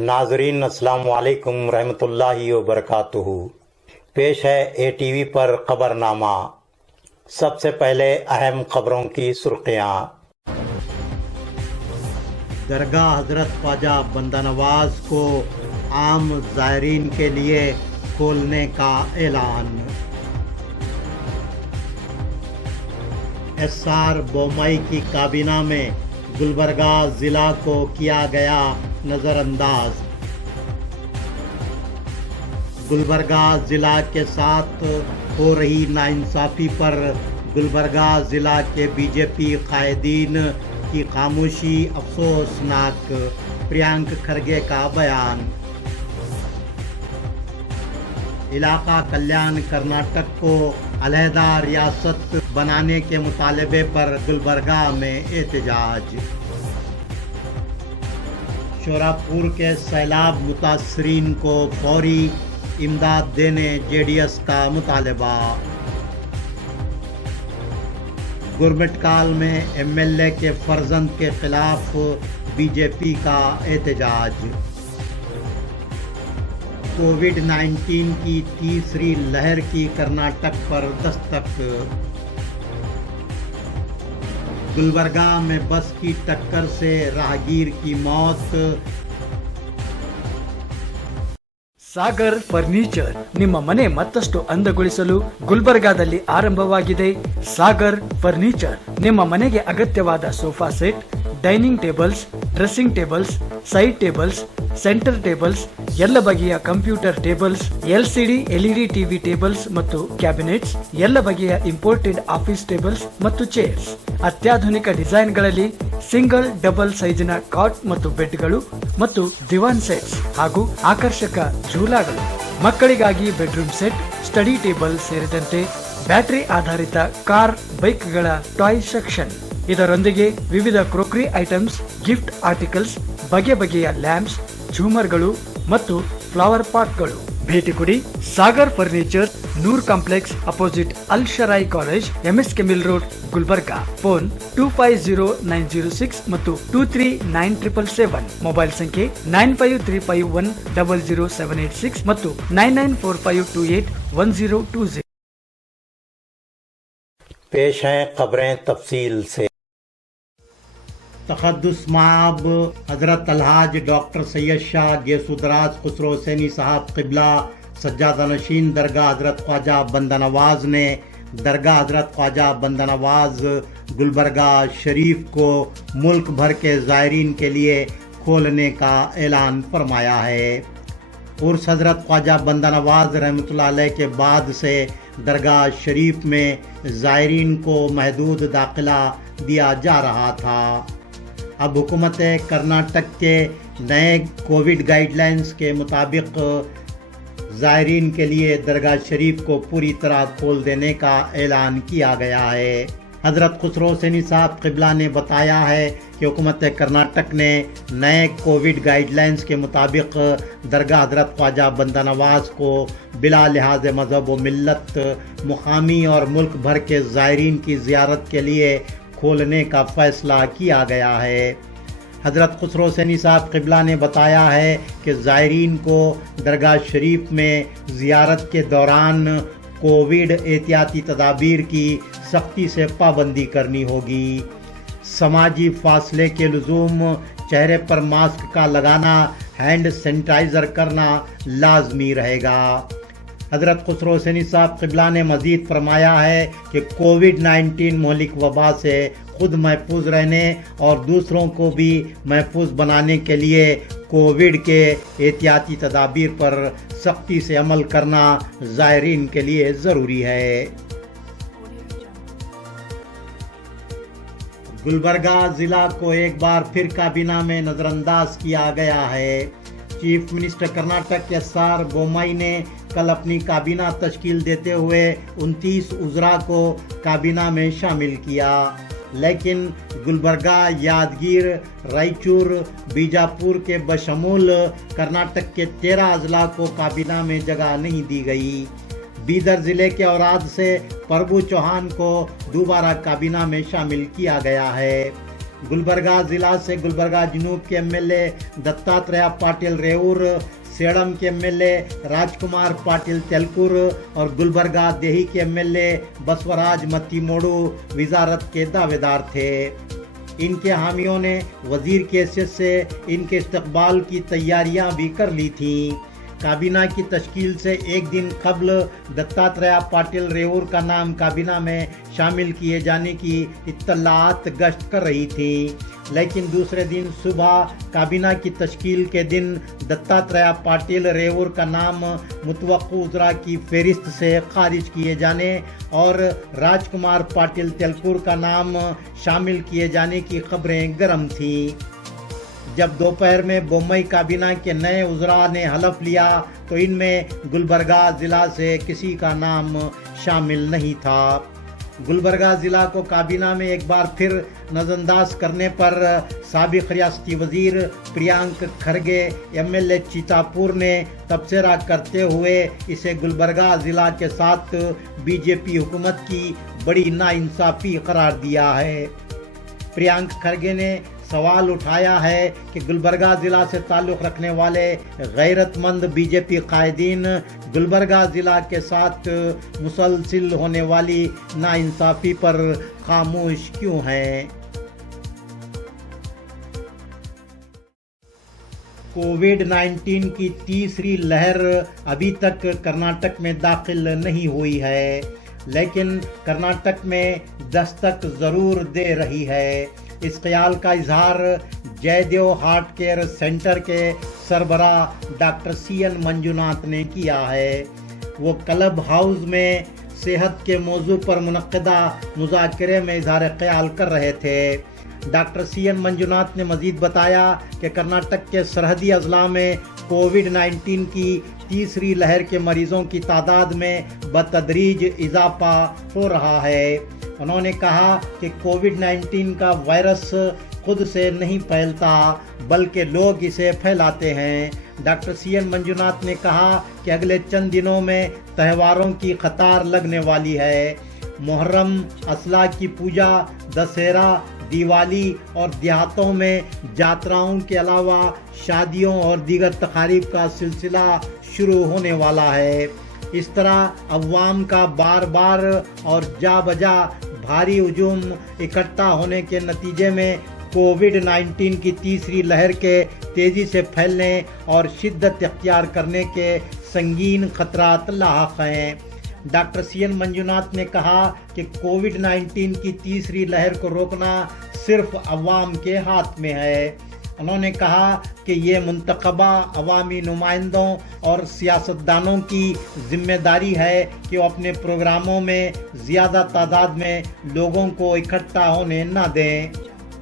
नाजरीन अस्सलाम वालेकुम रहमतुल्लाहि व बरकातुहू। पेश है ATV पर खबरनामा। सबसे पहले अहम खबरों की सुर्खियाँ। दरगाह हजरत ख्वाजा बंदा नवाज को आम ज़ायरीन के लिए खोलने का ऐलान। SR बोमई की काबीना में गुलबर्गा ज़िला को किया गया नज़रअंदाज। गुलबर्गा ज़िला के साथ हो रही नाइंसाफ़ी पर गुलबर्गा ज़िला के बीजेपी कायदीन की खामोशी अफसोसनाक, प्रियंक खरगे का बयान। इलाका कल्याण कर्नाटक को अलहदा रियासत बनाने के मुतालबे पर गुलबर्गा में एहतजाज। शोरापुर के सैलाब मुतासरीन को फौरी इमदाद देने JDS का मुतालबा। गुरमिटकाल में MLA के फर्जंद के खिलाफ BJP का एहतजाज। कोविड-19 की तीसरी लहर की कर्नाटक पर दस्तक। गुलबर्गा में बस की टक्कर से राहगीर की मौत। ಸಾಗರ್ ಫರ್ನಿಚರ್ ನಿಮ್ಮ ಮನೆ ಮತ್ತಷ್ಟು ಅಂದಗೊಳಿಸಲು ಗುಲ್ಬರ್ಗಾದಲ್ಲಿ ಆರಂಭವಾಗಿದೆ. ಸಾಗರ್ ಫರ್ನಿಚರ್ ನಿಮ್ಮ ಮನೆಗೆ ಅಗತ್ಯವಾದ sofa set, dining tables, dressing tables, side tables, centre tables, ಎಲ್ಲ ಬಗೆಯ computer tables, LCD LED TV tables ಮತ್ತು ಕ್ಯಾಬಿನೆಟ್ಸ್, ಎಲ್ಲ ಬಗೆಯ ಇಂಪೋರ್ಟೆಡ್ ಆಫೀಸ್ ಟೇಬಲ್ಸ್ ಮತ್ತು ಚೇರ್ಸ್, ಅತ್ಯಾಧುನಿಕ ಡಿಸೈನ್ಗಳಲ್ಲಿ ಸಿಂಗಲ್ ಡಬಲ್ ಸೈಜಿನ ಕಾಟ್ ಮತ್ತು ಬೆಡ್ಗಳು ಮತ್ತು ದಿವಾನ್ ಸೆಟ್ಸ್ ಹಾಗೂ ಆಕರ್ಷಕ ಝೂಲಾಗಳು, ಮಕ್ಕಳಿಗಾಗಿ ಬೆಡ್ರೂಮ್ ಸೆಟ್, ಸ್ಟಡಿ ಟೇಬಲ್ ಸೇರಿದಂತೆ ಬ್ಯಾಟರಿ ಆಧಾರಿತ ಕಾರ್ ಬೈಕ್ಗಳ ಟಾಯ್ ಸೆಕ್ಷನ್. ಇದರೊಂದಿಗೆ ವಿವಿಧ ಕ್ರೋಕರಿ ಐಟಮ್ಸ್, ಗಿಫ್ಟ್ ಆರ್ಟಿಕಲ್ಸ್, ಬಗೆ ಬಗೆಯ ಲ್ಯಾಂಪ್ಸ್, ಝೂಮರ್ಗಳು ಮತ್ತು ಫ್ಲವರ್ ಪಾಟ್ಗಳು. ಭೇಟಿ ಕೊಡಿ Sagar furniture, Noor complex opposite Al Sharai college, MS ಕೆಮಿಲ್ ರೋಡ್, ಗುಲ್ಬರ್ಗಾ. ಫೋನ್ 250906 ಮತ್ತು 239777. ಮೊಬೈಲ್ ಸಂಖ್ಯೆ 9535100786 ಮತ್ತು 9945281020. पेश हैं खबरें तफसील से। तक़द्दुस माब हज़रत अलहाज डॉक्टर सैयद शाह गेसुदराज खुसरो हुसैनी साहब क़िबला सज्जादा नशीन दरगाह हज़रत ख्वाजा बंदा नवाज ने दरगाह हज़रत ख्वाजा बंदा नवाज गुलबर्गा शरीफ को मुल्क भर के ज़ायरीन के लिए खोलने का ऐलान फरमाया है। उर्स हज़रत ख्वाजा बंदा नवाज रहमतुल्लाह अलैह के बाद से दरगाह शरीफ में ज़ायरीन को महदूद दाखिला दिया जा रहा था। अब हुकूमत कर्नाटक के नए कोविड गाइडलाइंस के मुताबिक ज़ायरीन के लिए दरगाह शरीफ को पूरी तरह खोल देने का ऐलान किया गया है। हज़रत खुसरो हुसैनी साहब क़िबला ने बताया है कि हुकूमत कर्नाटक ने नए कोविड गाइडलाइंस के मुताबिक दरगाह हज़रत ख्वाजा बंदा नवाज को बिला लिहाज मज़हब व मिल्लत मुकामी और मुल्क भर के ज़ायरीन की ज़ियारत के लिए खोलने का फ़ैसला किया गया है। हज़रत खुसरो हुसैनी साहब क़िबला ने बताया है कि ज़ायरीन को दरगाह शरीफ में ज़ियारत के दौरान कोविड एहतियाती तदाबीर की सख्ती से पाबंदी करनी होगी। समाजी फासले के लुज़ूम, चेहरे पर मास्क का लगाना, हैंड सैनिटाइज़र करना लाजमी रहेगा। हज़रत खुसरो हुसैनी साहब क़िबला ने मज़ीद फरमाया है कि कोविड-19 मोहलिक वबा से खुद महफूज रहने और दूसरों को भी महफूज बनाने के लिए कोविड के एहतियाती तदाबीर पर सख्ती से अमल करना ज़ायरीन के लिए ज़रूरी है। गुलबर्गा ज़िला को एक बार फिर काबीना में नज़रअंदाज किया गया है। Chief minister Karnataka SR Bommai ने कल अपनी काबीना तश्कील देते हुए 29 उज़रा को काबीना में शामिल किया, लेकिन गुलबर्गा, यादगीर, रायचूर, बीजापुर के बशमूल कर्नाटक के 13 अजला को काबीना में जगह नहीं दी गई। बीदर ज़िले के औराद से प्रभु चौहान को दोबारा काबीना में शामिल किया गया है। गुलबर्गा जिला से गुलबर्गा जनूब के एमएलए दत्तात्रेय पाटिल रेऊर, सेडम के एमएलए राजकुमार पाटिल तेलकुर और गुलबर्गा देही के एमएलए बसवराज मत्तीमोडू वजारत के दावेदार थे। इनके हामियों ने वजीर की हैसियत से इनके इस्तकबाल की तैयारियां भी कर ली थीं। काबीना की तश्कील से एक दिन कबल दत्तात्रेय पाटिल रेऊर का नाम काबीना में शामिल किए जाने की इत्तलात गश्त कर रही थी, लेकिन दूसरे दिन सुबह काबीना की तश्कील के दिन दत्तात्रेय पाटिल रेऊर का नाम मुतवक्किल उज़रा की फहरिस्त से खारिज किए जाने और राजकुमार पाटिल तेलकुर का नाम शामिल किए जाने की खबरें गर्म थीं। जब दोपहर में बम्बई काबीना के नए उज़रा ने हलफ लिया तो इनमें गुलबर्गा ज़िला से किसी का नाम शामिल नहीं था। गुलबर्गा ज़िला को काबीना में एक बार फिर नज़रअंदाज करने पर साबिक़ रियासती वज़ीर प्रियांक खरगे एमएलए चितापुर ने तबसरा करते हुए इसे गुलबर्गा ज़िला के साथ बीजेपी हुकूमत की बड़ी नाइंसाफ़ी करार दिया है। प्रियांक खरगे ने सवाल उठाया है कि गुलबर्गा ज़िला से ताल्लुक़ रखने वाले गैरतमंद बीजेपी कायदीन गुलबर्गा ज़िला के साथ मुसलसिल होने वाली नाइंसाफ़ी पर खामोश क्यों हैं। कोविड-19 की तीसरी लहर अभी तक कर्नाटक में दाखिल नहीं हुई है, लेकिन कर्नाटक में दस्तक ज़रूर दे रही है। इस ख्याल का इजहार जयदेव हार्ट केयर सेंटर के सरबरा डॉक्टर CN मंजुनाथ ने किया है। वो क्लब हाउस में सेहत के मौजू पर मुनक्किदा मुज़ाकरे में इजहार ख्याल कर रहे थे। डॉक्टर CN मंजुनाथ ने मज़ीद बताया कि कर्नाटक के सरहदी अजला में कोविड-19 की तीसरी लहर के मरीजों की तादाद में बतदरीज इजाफा हो रहा है। उन्होंने कहा कि कोविड-19 का वायरस खुद से नहीं फैलता बल्कि लोग इसे फैलाते हैं। डॉक्टर CN मंजुनाथ ने कहा कि अगले चंद दिनों में त्योहारों की कतार लगने वाली है। मुहर्रम, असला की पूजा, दशहरा, दिवाली और देहातों में यात्राओं के अलावा शादियों और दीगर तकारीब का सिलसिला शुरू होने वाला है। इस तरह अवाम का बार बार और जा बजा भारी हुजूम इकट्ठा होने के नतीजे में कोविड-19 की तीसरी लहर के तेज़ी से फैलने और शिद्दत इख्तियार करने के संगीन खतरात लाहक हैं। डॉक्टर CN मंजुनाथ ने कहा कि कोविड-19 की तीसरी लहर को रोकना सिर्फ अवाम के हाथ में है। उन्होंने कहा कि ये मुंतखबा अवामी नुमाइंदों और सियासतदानों की जिम्मेदारी है कि वो अपने प्रोग्रामों में ज़्यादा तादाद में लोगों को इकट्ठा होने न दें।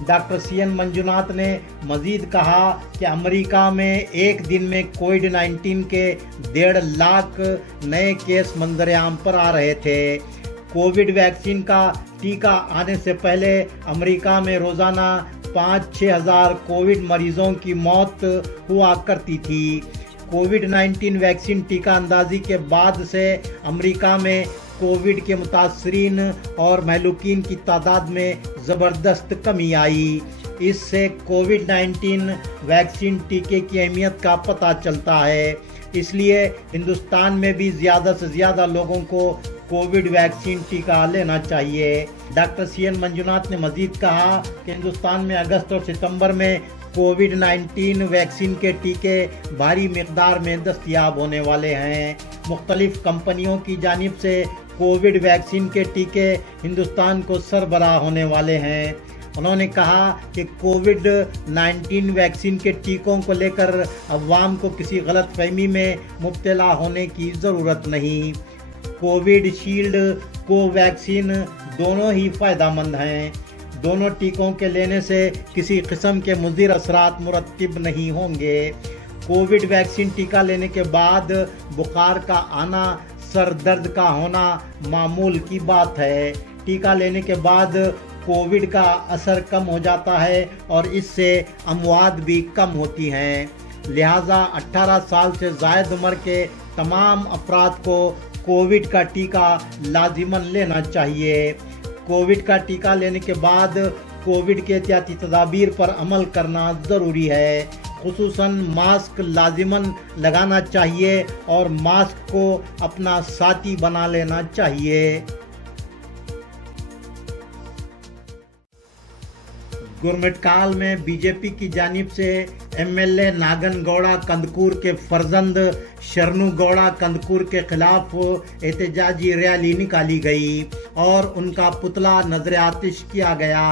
डॉक्टर CN मंजुनाथ ने मज़ीद कहा कि अमेरिका में एक दिन में कोविड-19 के 1.5 लाख नए केस मंजर-ए-आम पर आ रहे थे। कोविड वैक्सीन का टीका आने से पहले अमेरिका में रोज़ाना 5-6 हज़ार कोविड मरीजों की मौत हुआ करती थी। कोविड-19 वैक्सीन टीका अंदाजी के बाद से अमेरिका में कोविड के मुतासरीन और महलूकीन की तादाद में ज़बरदस्त कमी आई। इससे कोविड-19 वैक्सीन टीके की अहमियत का पता चलता है। इसलिए हिंदुस्तान में भी ज़्यादा से ज़्यादा लोगों को कोविड वैक्सीन टीका लेना चाहिए। डॉक्टर CN मंजुनाथ ने मज़ीद कहा कि हिंदुस्तान में अगस्त और सितंबर में कोविड-19 वैक्सीन के टीके भारी मिकदार में दस्तयाब होने वाले हैं। मुख्तलिफ कंपनियों की जानिब से कोविड वैक्सीन के टीके हिंदुस्तान को सरबराह होने वाले हैं। उन्होंने कहा कि कोविड-19 वैक्सीन के टीकों को लेकर अवाम को किसी गलत फहमी में मुब्तला होने की ज़रूरत नहीं। कोविड शील्ड, कोवैक्सीन दोनों ही फ़ायदेमंद हैं। दोनों टीकों के लेने से किसी किस्म के मुज़िर असरात मुरतब नहीं होंगे। कोविड वैक्सीन टीका लेने के बाद बुखार का आना, सर दर्द का होना मामूल की बात है। टीका लेने के बाद कोविड का असर कम हो जाता है और इससे अमवात भी कम होती हैं। लिहाजा 18 साल से ज़ायद उम्र के तमाम अफराद को कोविड का टीका लाजिमन लेना चाहिए। कोविड का टीका लेने के बाद कोविड के एहतियाती तदाबीर पर अमल करना ज़रूरी है। खुसूसन मास्क लाजिमन लगाना चाहिए और मास्क को अपना साथी बना लेना चाहिए। गुरमिटकाल में बीजेपी की जानिब से एमएलए नागन गौड़ा कंदकूर के फर्जंद शरणु गौड़ा कंदकूर के खिलाफ एहतजाजी रैली निकाली गई और उनका पुतला नजर आतिश किया गया।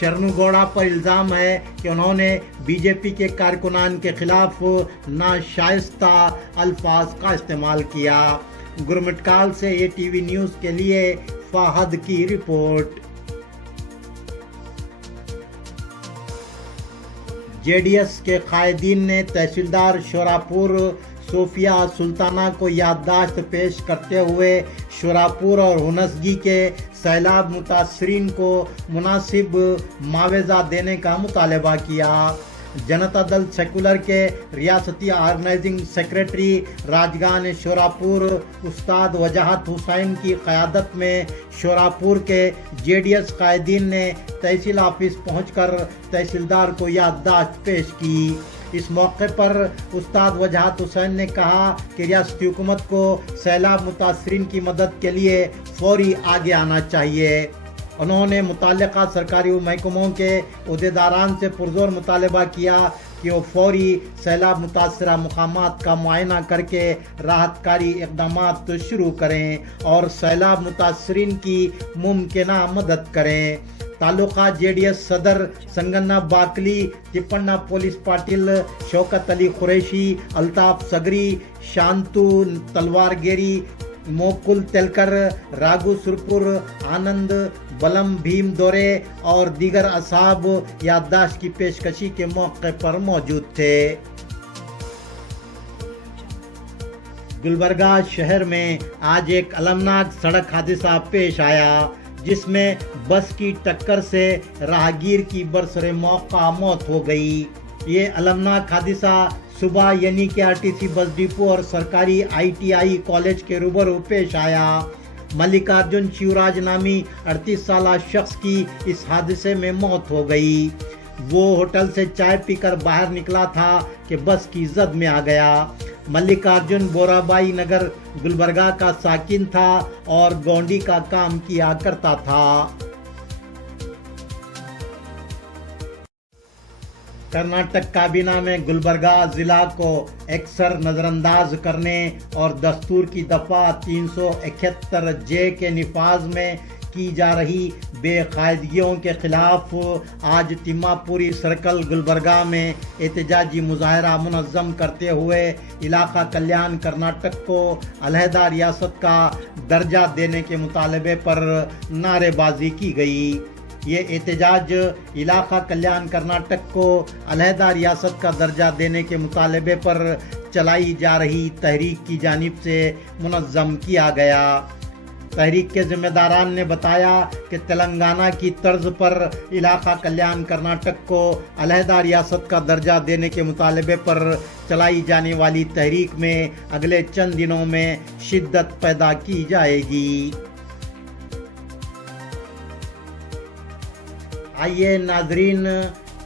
शरणु गौड़ा पर इल्ज़ाम है कि उन्होंने बीजेपी के कारकुनान के खिलाफ नाशाइस्ता अल्फाज का इस्तेमाल किया। गुरमिटकाल से ATV न्यूज़ के लिए फाहद की रिपोर्ट। JDS के कायदीन ने तहसीलदार शोरापुर सोफिया सुल्ताना को याददाश्त पेश करते हुए शोरापुर और हुनसगी के सैलाब मुतासरीन को मुनासिब मुआवजा देने का मुतालबा किया। जनता दल सेकुलर के रियासती ऑर्गेनाइजिंग सेक्रेटरी राजगाह ने शोरापुर उस्ताद वजाहत हुसैन की क़यादत में शोरापुर के JDS कायदीन ने तहसील ऑफिस पहुंचकर तहसीलदार को याददाश्त पेश की। इस मौके पर उस्ताद वजाहत हुसैन ने कहा कि रियासती हुकूमत को सैलाब मुतासरीन की मदद के लिए फौरी आगे आना चाहिए। उन्होंने मुतल्लिका सरकारी महकमों के अहदेदारान से पुरजोर मुतालबा किया कि वो फौरी सैलाब मुतासरा मकामात का मुआयना करके राहतकारी इक़दामात शुरू करें और सैलाब मुतासरीन की मुमकिना मदद करें। तालुका JDS सदर संगन्ना बाकली, तिप्पण्णा पुलिस पाटिल, शौकत अली कुरैशी, अल्ताफ सगरी, शांतु तलवारगेरी, मोकुल तेलकर, राघु सुरपुर, आनंद बलम भीम दोरे और दीगर असाब याददाश्त की पेशकशी के मौके पर मौजूद थे। गुलबर्गा शहर में आज एक अलमनाक सड़क हादसा पेश आया जिसमें बस की टक्कर से राहगीर की बरसरे मौका मौत हो गई। ये अलमनाक हादसा सुबह यानी कि RTC बस डिपो और सरकारी ITI कॉलेज के रूबरू पेश आया। मल्लिकार्जुन शिवराज नामी 38 साला शख्स की इस हादसे में मौत हो गई। वो होटल से चाय पीकर बाहर निकला था कि बस की जद में आ गया। मल्लिकार्जुन बोराबाई नगर गुलबर्गा का साकिन था और गौंडी का काम किया करता था। कर्नाटक काबीना में गुलबर्गा जिला को अक्सर नज़रअंदाज करने और दस्तूर की दफ़ा 371J के निफाज में की जा रही बेकायदगियों के खिलाफ आज तिम्मापुरी सर्कल गुलबर्गा में एहतजाजी मुजाहरा मुनज़्ज़म करते हुए इलाका कल्याण कर्नाटक को अलहदा रियासत का दर्जा देने के मुतालबे पर नारेबाजी की गई। ये एहतजाज इलाका कल्याण कर्नाटक को अलहदा रियासत का दर्जा देने के मुतालबे पर चलाई जा रही तहरीक की जानिब से मुनज़्ज़म किया गया। तहरीक के ज़िम्मेदारान ने बताया कि तेलंगाना की तर्ज पर इलाका कल्याण कर्नाटक को अलहदा रियासत का दर्जा देने के मुतालबे पर चलाई जाने वाली तहरीक में अगले चंद दिनों में शिद्दत पैदा की जाएगी। आइए नाजरीन,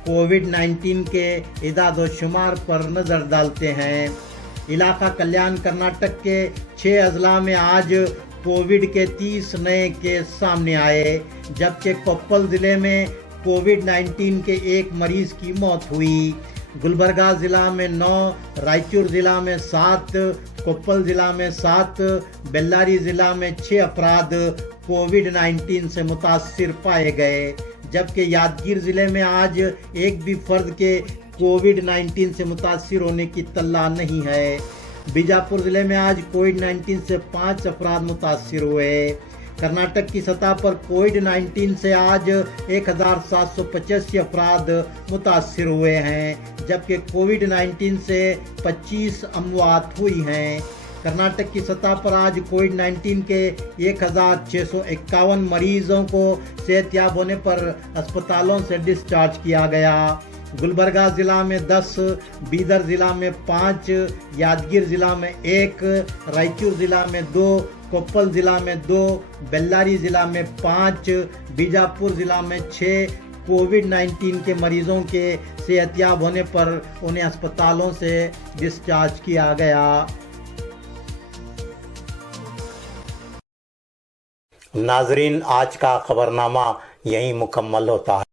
कोविड-19 के इदाद व शुमार पर नज़र डालते हैं। इलाका कल्याण कर्नाटक के 6 अजला में आज कोविड के 30 नए केस सामने आए, जबकि कोप्पल ज़िले में कोविड-19 के 1 मरीज़ की मौत हुई। गुलबर्गा ज़िला में 9, रायचूर ज़िला में 7, कोप्पल ज़िला में 7, बेल्लारी ज़िला में 6 अफराद कोविड-19 से मुतासिर पाए गए, जबकि यादगीर ज़िले में आज एक भी फर्द के कोविड-19 से मुतासिर होने की तल्ला नहीं है। बीजापुर ज़िले में आज कोविड-19 से 5 अफराद मुतासिर हुए। कर्नाटक की सतह पर कोविड-19 से आज 1785 अफराद मुतासिर हुए हैं, जबकि कोविड-19 से 25 अमवात हुई हैं। कर्नाटक की सतह पर आज कोविड-19 के 1651 मरीजों को सेहतयाब होने पर अस्पतालों से डिस्चार्ज किया गया। गुलबर्गा ज़िला में 10, बीदर ज़िला में 5, यादगीर ज़िला में 1, रायचूर ज़िला में 2, कोप्पल ज़िला में 2, बेल्लारी ज़िला में 5, बीजापुर ज़िला में 6, कोविड-19 के मरीजों के सेहतयाब होने पर उन्हें अस्पतालों से डिस्चार्ज किया गया। नाजरीन, आज का खबरनामा यहीं मुकम्मल होता है।